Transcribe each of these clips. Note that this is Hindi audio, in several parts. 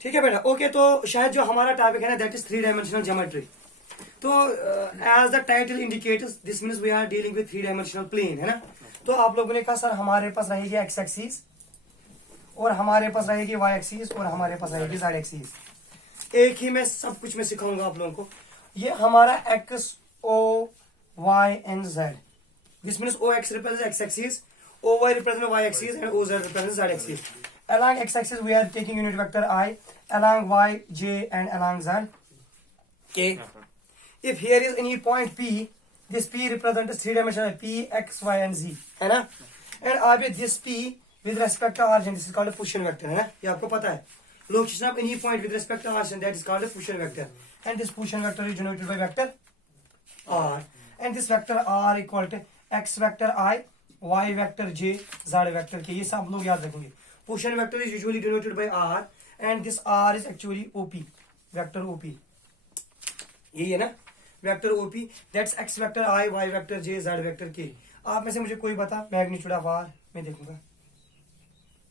ठीक है बेटा। ओके, तो शायद जो हमारा टॉपिक है ना दैट इज 3 डायमेंशनल ज्योमेट्री। तो as the title indicates this means we are dealing with 3 dimensional plane, है ना। तो आप लोगों ने कहा सर हमारे पास रहेगी एक्स एक्सिस और हमारे पास रहेगी वाई एक्सिस और हमारे पास रहेगी जेड एक्सिस। एक ही में सब कुछ मैं सिखाऊंगा आप लोगों को। ये हमारा X O Y and Z, this means O X represent X axis, O Y represent Y axis and O Z represent Z axis. Along x axis we are taking unit vector I, along y j and along z k. If here is any point P, this P represents 3 dimensional P x y and z, है ना। And अब this P with respect to origin, this is called a position vector, है ना, ये आपको पता है। Location of any point with respect to origin, that is called a position vector, and this position vector is denoted by vector r, and this vector r equal to x vector I, y vector j, z vector k। ये सब लोग याद रखेंगे। Position vector is usually denoted by r, and this r is actually op, vector op, यही है ना, vector OP. That's X vector I, Y vector J, Z vector K. आप में से मुझे कोई बता मैग्नीट्यूड ऑफ आर, मैं देखूंगा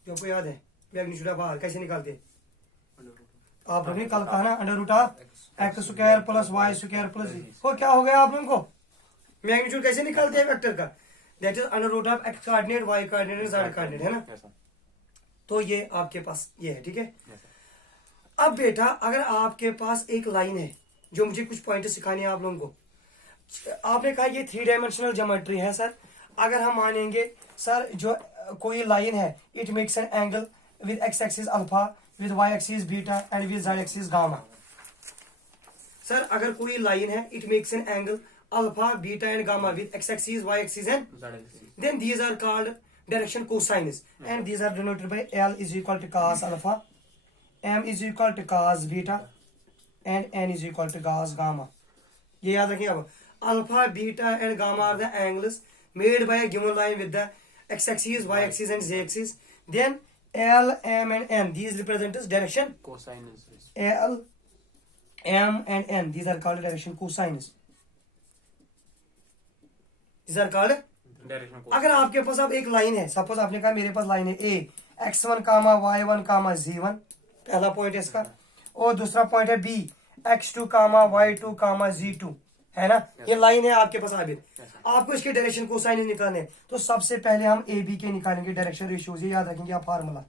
जो आपको याद है मैग्नीट्यूड ऑफ आर कैसे निकालते हैं। आप लोगों ने कल कहा ना under root of X square plus Y square plus Z. हो क्या हो गया आप लोगों को, मैग्नीट्यूड कैसे निकालते हैं वेक्टर का, that is under root of X coordinate, Y coordinate, Z coordinate, है ना। तो ये आपके पास ये है, ठीक है। अब बेटा अगर आपके पास एक लाइन है जो मुझे कुछ पॉइंट सिखानी है आप लोगों को। आपने कहा ये 3 डायमेंशनल ज्योमेट्री है सर। अगर हम मानेंगे सर जो कोई लाइन है it makes an angle with X axis alpha, with Y axis beta and with Z axis gamma. Sir अगर कोई लाइन है it makes an angle alpha beta and gamma with X axis Y axis and then these are called direction cosines, and these are denoted by L is equal to cos alpha, M is equal to cos beta and N is equal to cos gamma। ये याद रखिए। अब alpha beta and gamma are the angles made by a given line with the x axis, y axis and z axis, then L, M and N these represent as direction cosines। L, M and N these are called direction cosines, these are called। अगर आपके पास अब एक लाइन है, सपोज आपने कहा मेरे पास लाइन है ए x1 कामा y1 कामा z1, पहला पॉइंट है इसका, और दूसरा पॉइंट है बी x2 कामा y2 कामा z2, है ना। ये लाइन है आपके पास। आबिद आपको इसके डायरेक्शन कोसाइन निकालने, तो सबसे पहले हम ए बी के निकालेंगे डायरेक्शन रेशियोज। ये याद रखेंगे आप formula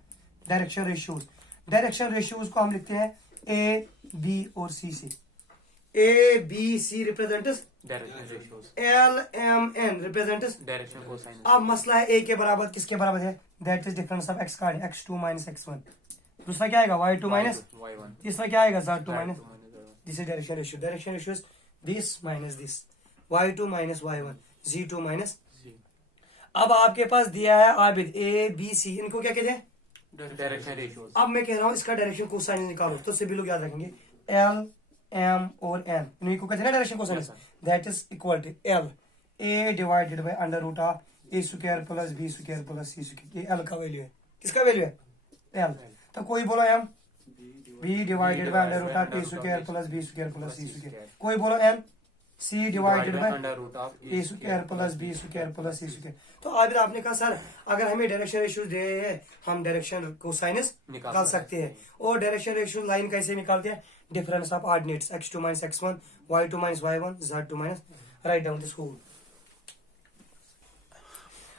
direction ratios. Direction ratios को हम लिखते हैं ए बी और सी से। A B C represents L M N represents direction cosine. अब मसला है ए के बराबर किसके बराबर है, that is difference of X का x2 माइनस x1। दूसरा क्या आएगा y2 माइनस y1। तीसरा क्या आएगा z2 minus, this is direction ratio. Direction ratio is this minus this, y2 minus y1, z2 minus. अब आपके पास दिया है आबिद ए बी सी, इनको क्या कहते हैं डायरेक्शन रेशियो। अब मैं कह रहा हूँ इसका डायरेक्शन कोसाइन निकालो, तो सभी लोग याद रखेंगे एल एम और एन, इन्हीं को कहते हैं direction cosine. That is equal to L A divided by under root of A square plus B square plus C square. ये एल का वैल्यू है, किसका वैल्यू है एल। तो कोई बोलो M, B divided by under root of A square plus B square plus C square. कोई बोलो N, C divided by under root of A square plus B square plus C square. तो आज आपने कहा सर अगर हमें डायरेक्शन रेशियो दे हैं हम डायरेक्शन कोसाइनस निकाल सकते हैं। और डायरेक्शन रेशियो लाइन कैसे निकालते हैं, difference of ordinates x2 minus x1, y2 minus y1, z2 minus, right down this whole.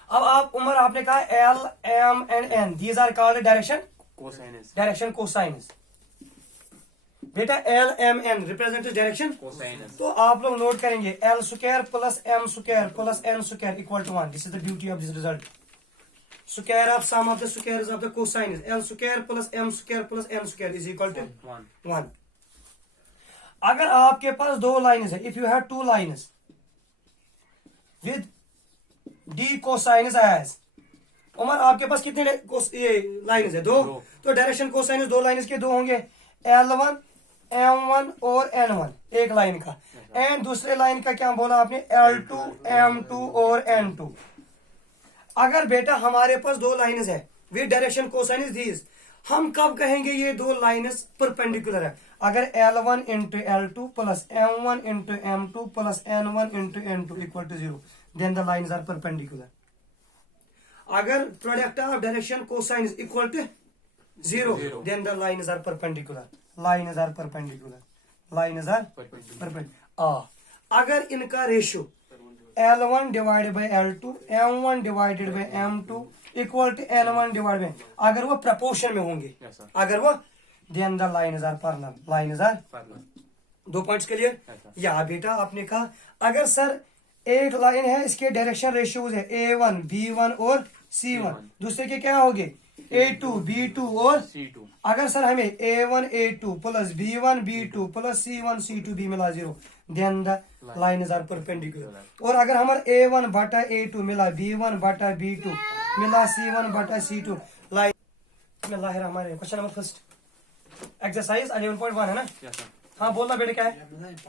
अब आप उमर आपने कहा L M and N these are called direction cosines, direction cosines. बेटा L M N represent direction cosines. तो आप लोग नोट करेंगे L square plus M square plus N square equal to 1। This is the beauty of this result. Square of sum of the squares of the cosines, L square plus M square plus N square is equal to 1। अगर आपके पास दो लाइन्स है, if you have two lines with D cosines as, Umar आपके पास कितने लाइन्स है, दो। तो डायरेक्शन कोसाइनस दो लाइन्स के दो होंगे, L1 M1 और N1 एक लाइन का, एंड दूसरे लाइन का क्या बोला आपने L2 M2 और N2। अगर बेटा हमारे पास दो लाइन्स है विद डायरेक्शन कोसाइनस दीज, हम कब कहेंगे ये दो लाइन्स परपेंडिकुलर है, अगर L1 into L2 plus M1 into M2 plus N1 into N2 equal to 0, then the lines are perpendicular. अगर product of direction cosines equal to 0, then the lines are perpendicular. Lines are perpendicular. Lines are perpendicular. अगर इनका ratio L1 divided by L2, M1 divided by M2 equal to N1 divide by, अगर वो प्रपोर्शन में होंगे, अगर वो, then the lines are parallel. Lines are दो पॉइंट्स के लिए या बेटा आपने कहा अगर सर एक लाइन है इसके डायरेक्शन रेशियोज है A1, B1 और C1, दूसरे के क्या होंगे A2, B2 और C2. अगर सर हमें A1, A2 plus B1, B2 plus C1, C2 भी मिला 0, then the lines are perpendicular. और अगर हमारा A1 बटा A2 मिला, B1 बटा B2 मिला, C1 बटा C2 लाइन. बिस्मिल्लाहिर्रहमानिर्रहीम. क्वेश्चन नंबर फर्स्ट, एक्सरसाइज 11.1 है ना. हाँ बोलना बेटा क्या है.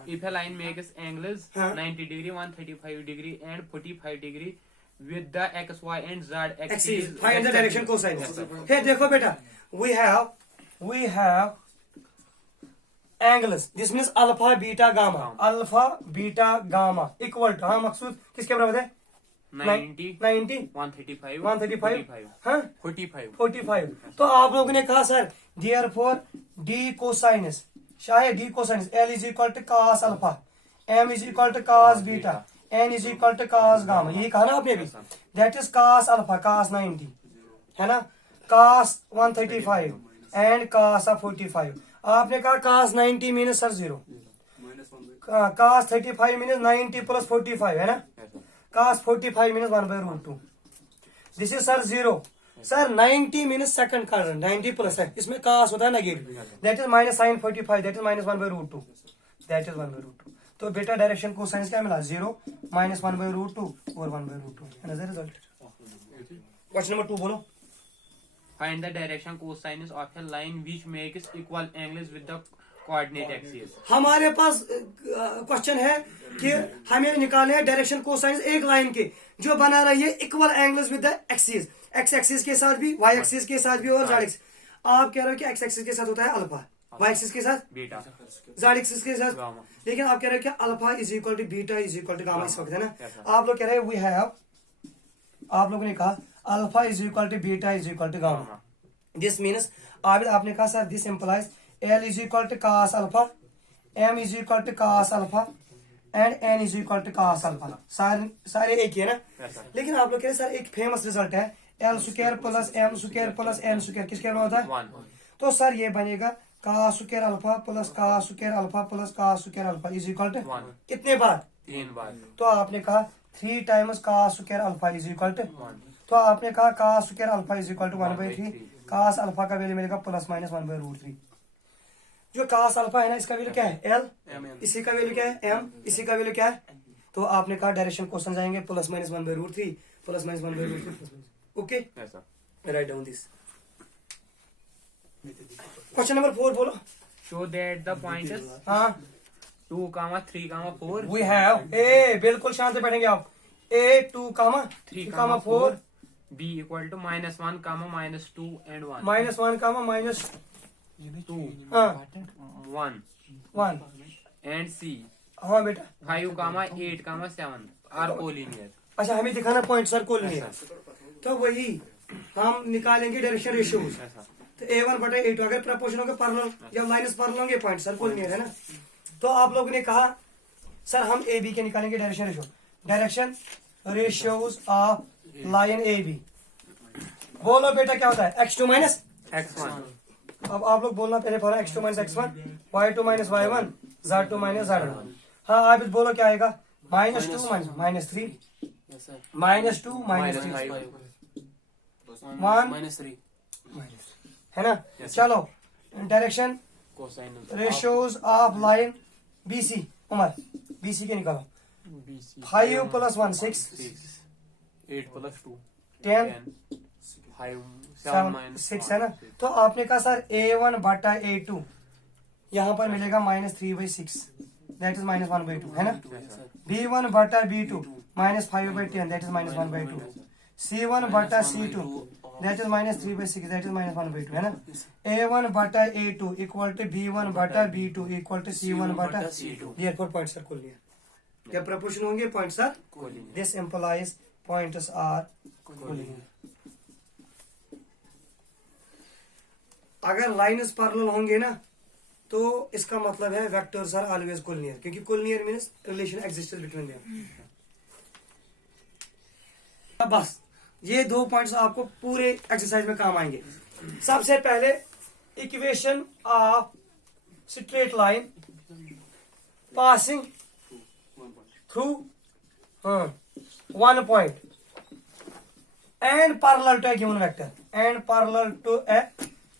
If a line makes angles 90 degree, 135 degree and 45 degree with the x, y and z axes, find the direction cosine. Hey देखो बेटा, we have angles. This means alpha, beta, gamma. Alpha, beta, gamma equal to, हाँ मकसूद किसके बराबर है 90, 135, 135, हाँ 45. तो आप लोगों ने कहा सर therefore d cosines, शायद d cosines L is equal to cos alpha, M is equal to cos beta, N is equal to cos gamma. यही कहा ना आपने भी. That is cos alpha, cos 90 है ना, cos 135 and cos of 45. आपने कहा cos 90 मीनस सर 0, cos 35 मीनस 90 प्लस 45 है ना, cos 45 मीनस 1/√2. This is sir 0. Sir 90 मीनस second का 90 प्लस है, इसमें cos होता है negative, that is minus sin 45, that is minus 1/√2, that is 1/√2. तो बेटा डायरेक्शन कोसाइन क्या मिला 0, माइनस 1/√2 और 1/√2 as a result. Question number 2 बोलो. find the direction cosines of a line which makes equal angles with the coordinate axes. हमारे पास क्वेश्चन है कि हमें निकालने हैं डायरेक्शन कोसाइंस एक लाइन के जो बना रही है equal angles with the axis, x axis के साथ भी, वाई एक्सिस के साथ भी और जेड एक्सिस. आप कह रहे हो कि एक्स एक्सिस के साथ होता है अल्फा, वाई एक्सिस के साथ बीटा, जेड एक्सिस के साथ, लेकिन आप कह रहे हो कि alpha is equal to beta is equal to gamma इस वक्त है ना. आप लोग कह रहे हैं वी हैव, आप लोगों ने कहा alpha is equal to beta is equal to gamma. This means आपने कहा sir this implies L is equal to cos alpha, M is equal to cos alpha and N is equal to cos alpha. सारे एक ही है ना. लेकिन आप लोग कह रहे सर एक फेमस रिजल्ट है L square plus M square plus N square किसके बराबर होता है. तो सर ये बनेगा cos square alpha plus cos square alpha plus cos square alpha is equal to कितने बार 3 बार. तो आपने कहा 3 times cos square alpha is equal to, तो आपने कहा cos square alpha is equal to 1/3, cos alpha का वैल्यू मिलेगा प्लस माइनस 1/√3. जो cos अल्फा है ना इसका वैल्यू क्या है L, इसी का वैल्यू क्या है M, इसी का वैल्यू क्या है. तो आपने कहा डायरेक्शन क्वेश्चन जाएंगे plus minus 1/√3 plus minus 1/√3. Okay right down this. Question number 4 बोलो. Show that the pointers हाँ 2, 3, 4 वी हैव ए, बिल्कुल शांत से बैठेंगे आप. A 2, 3, 4 B equal to -1, -2 and 1. -1, -2 2, हाँ 1 1 and C हाँ बेटा. 5, 8, 7 are collinear. अच्छा हमें दिखाना पॉइंट सर कोल नहीं है, तो वही हम निकालेंगे डायरेक्शन रेशियोज. तो A1 बटा A2 अगर प्रपोर्शन होगा पैरेलल, जब लाइन्स पैरेलल होंगे पॉइंट सर कोल नहीं है ना. तो आप लोगों ने कहा सर हम ए बी के निकालेंगे direction ratio. Direction ratios of line A B. बोलो बेटा क्या होता है x2 माइनस x1. अब आप लोग बोलना पहले formula x2 minus x1, y2 minus y1, z2 minus z1. हाँ आप बोलो क्या आएगा -2 माइनस 3 -2 माइनस 1 है ना. चलो direction ratios of line BC. Umar BC के निकालो. 5 प्लस 1 6, 8 plus 2 10 5 7 6 है ना. तो आपने कहा सर A1 बटा A2 यहाँ पर मिलेगा -3/6, दैट इज -1/2 है ना. B1 बटा B2 -5/10, दैट इज -1/2. C1 बटा C2 that is -3/6, that is -1/2 है ना. A1 बटा A2 इक्वल टू B1 बटा B2 इक्वल टू C1 बटा C2. Therefore points are collinear. जब प्रपोर्शन होंगे points are collinear. This implies points are collinear. अगर लाइन्स पैरेलल होंगे ना तो इसका मतलब है वेक्टर्स आर ऑलवेज कोलिनियर, क्योंकि collinear means relation exists between them. बस ये 2 पॉइंट्स आपको पूरे एक्सरसाइज में काम आएंगे। सबसे पहले equation of straight line passing through 1 point and parallel to a given vector and parallel to a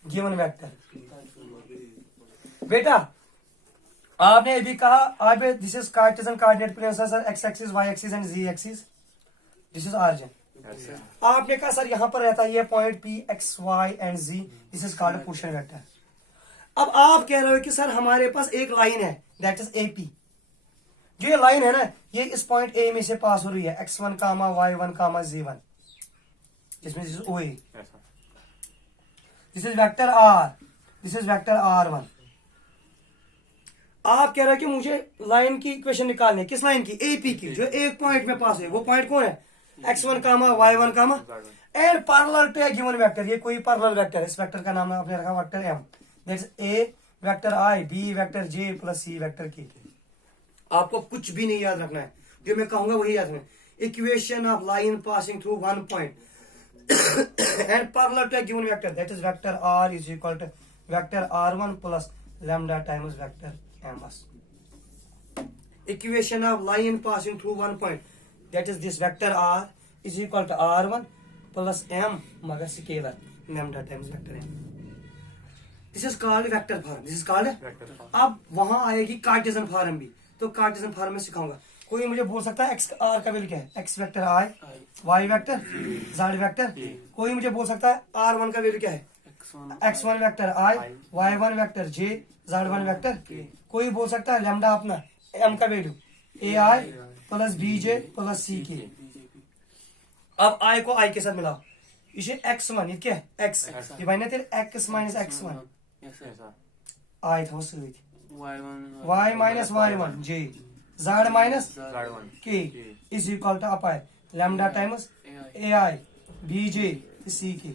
given vector। बेटा आपने अभी कहा आप this is cartesian coordinate plane sir, x axis Y axis and z axis, this is origin. आपने कहा सर यहाँ पर रहता है ये point P x y and z, this is called position vector. अब आप कह रहे हो कि सर हमारे पास एक लाइन है दैट इज ए पी, जो ये लाइन है ना ये इस पॉइंट ए में से पास हो रही है x1 कामा y1 कामा z1, जिसमें this is OA, this is vector r, this is vector r1। आप कह रहे हो कि मुझे लाइन की इक्वेशन निकालनी है, किस लाइन की? AP की, जो एक पॉइंट में पास है। वो पॉइंट कौन है? x1 comma y1 comma and parallel to a given vector. ये कोई पैरेलल वेक्टर है, इस वेक्टर का नाम आपने रखा vector m, that's a vector i, b vector j plus c vector k। आपको कुछ भी नहीं याद रखना है, जो मैं कहूंगा वही याद रखना है। Equation of line passing through 1 point and parallel to a given vector, that is vector r is equal to vector r1 plus lambda times vector ms। equation of line passing through 1 point, that is this vector r is equal to r1 plus m मगर scalar lambda times vector m। this is called vector form, this is called vector form। अब वहां आएगी कार्टेशियन फॉर्म भी, तो कार्टेशियन फॉर्म में सिखाऊंगा। कोई मुझे बोल सकता है एक्स आर का वैल्यू क्या है? X vector I, Y vector, Z vector. कोई मुझे बोल सकता है आर वन का वैल्यू क्या है? X one vector I, Y one vector J, Z one vector. कोई बोल सकता है लैम्डा अपना एम का वैल्यू ए आई प्लस बी जे प्लस सी के। अब आई को आई के साथ मिलाओ, इसे एक्स वन, ये क्या है? एक्स, ये भाई ना तेरे X minus X one I था उससे y minus y1 j, z minus k is equal to अपाई lambda times ai bj ck।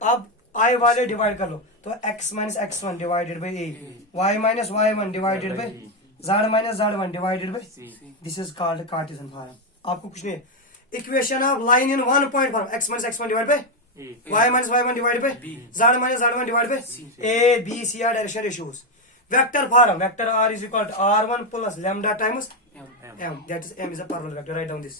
अब i वाले डिवाइड कर लो तो x minus x1 divided by a, y minus y1 divided by z minus z1 divided by, this is called Cartesian form. आपको कुछ नहीं, equation of line in 1 point form, x minus x1 divide by y minus y1 divide by z minus z1 divide by a b c r direction ratios. Vector form, vector r is equal to r1 plus lambda times m, that is m is a parallel vector, write down this।